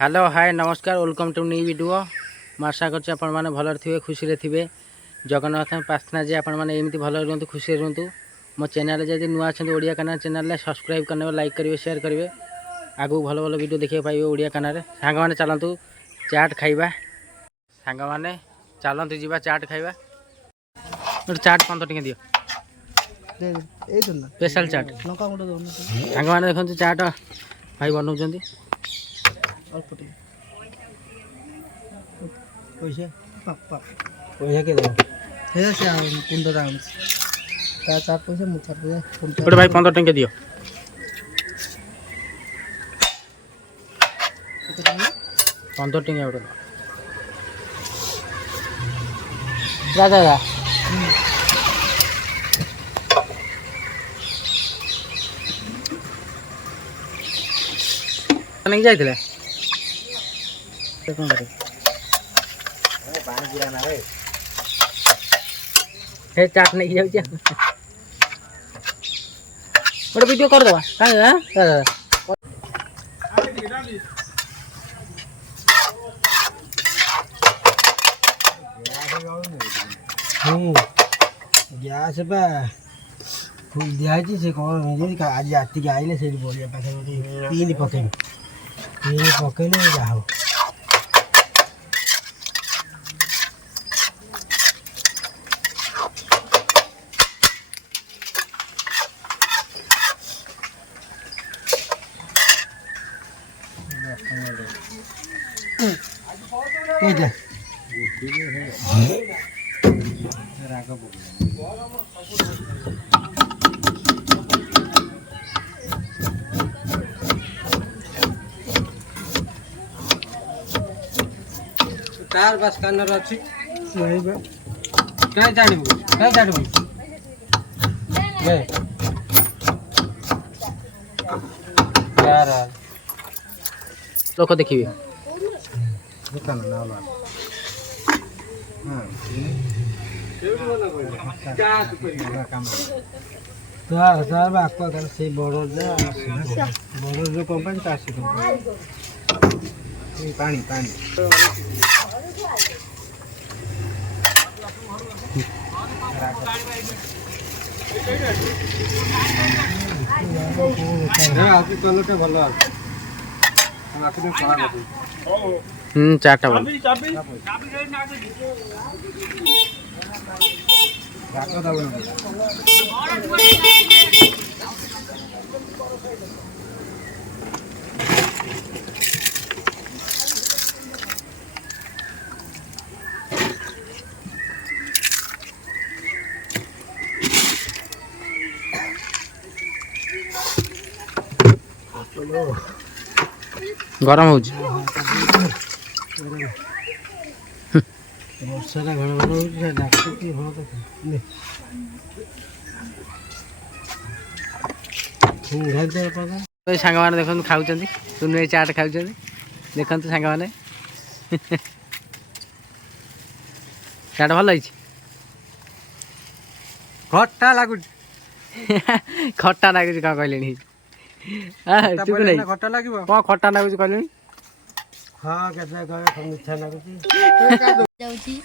Hello hi नमस्कार welcome to new video. मैं आशा कर भल थे खुशी थे जगन्नाथ प्रार्थना जे आपमती भल रुहतु खुशी रुहतु। मो चैनल जब नुआ अच्छा ओडिया काना चैनल सब्सक्राइब करने लाइक करेंगे शेयर करेंगे आगू भल भल वीडियो देखिए पाइबे ओडिया काना सांग मैंने चलतु चाट खाइबा सांग मैंने चलतु जी चाट खाइबा गोटे चाट 15 टका दियो स्पेशल चाट सांग मैंने देखो चाट भाई बनाऊँ पैसा पैसा के दो चार पैसा मुझे गोटे भाई 15 टका दियो 15 टका गोटे दादा नहीं जाइए कौन करे हे चाट नहीं जाऊँ गोटे वीडियो करदे कहीं गैस बा फुल दिखाई से कौन आज राति आइले से बढ़िया पाखे तीन पकड़े जा हो तार बस कानर अच्छी नहीं बा कहीं जानिबू ले यार लोक देखिए दुकान ना ला हां सर बाको कर से बड़ो जो कंपनी कासी पानी चाटा भल गरम हो वर्षा घन घन हो डाक्टर की हो तो सांग मैंने देखो खाऊँ सुन चाट खाऊँ देखते सांग मैंने चाट भल खट्टा लगुच खट्टा लगुच कौन कहले खट्टा लगे कौन खट्टा लगुच कहले हाँ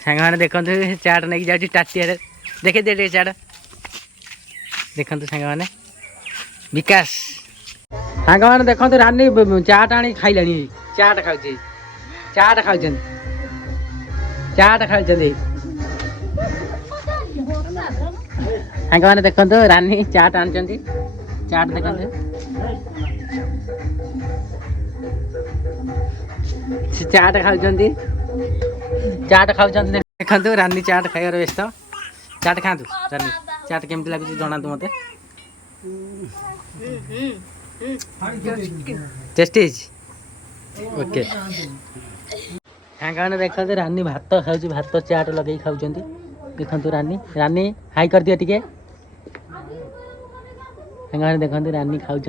सांग मैंने देखते चाट नहीं जाऊँ टाटिया देखे दे चाट देखते सांग मैंने विकास सांग मैंने देखते रानी चाट आनी खाइला चाट खाऊ चाट खाऊ चाट खाऊ सांग मैंने देखते रानी चाट आन चाट देखते चाट खाऊ देखते रानी चाट खाइबार व्यस्त चाट खातु रानी चाट केमती लगुच जनातु मत टेस्टी ओके सांग मैंने देखते रानी भात खाऊ भात चाट लगे खाऊ देखु रानी हाई कर दिए टिके सांग मैंने देखते रानी खाऊ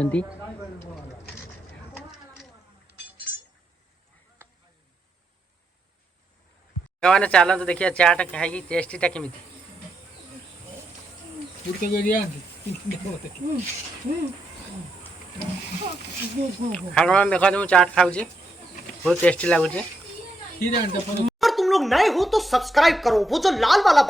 मैंने चलते देखिए चाट खाई टेस्टीटा केमी सांग मैंने देखते चाट खाऊँ ବହୁତ ଟେଷ୍ଟି ଲାଗୁଛି। और तुम लोग नए हो तो सब्सक्राइब करो, वो जो लाल वाला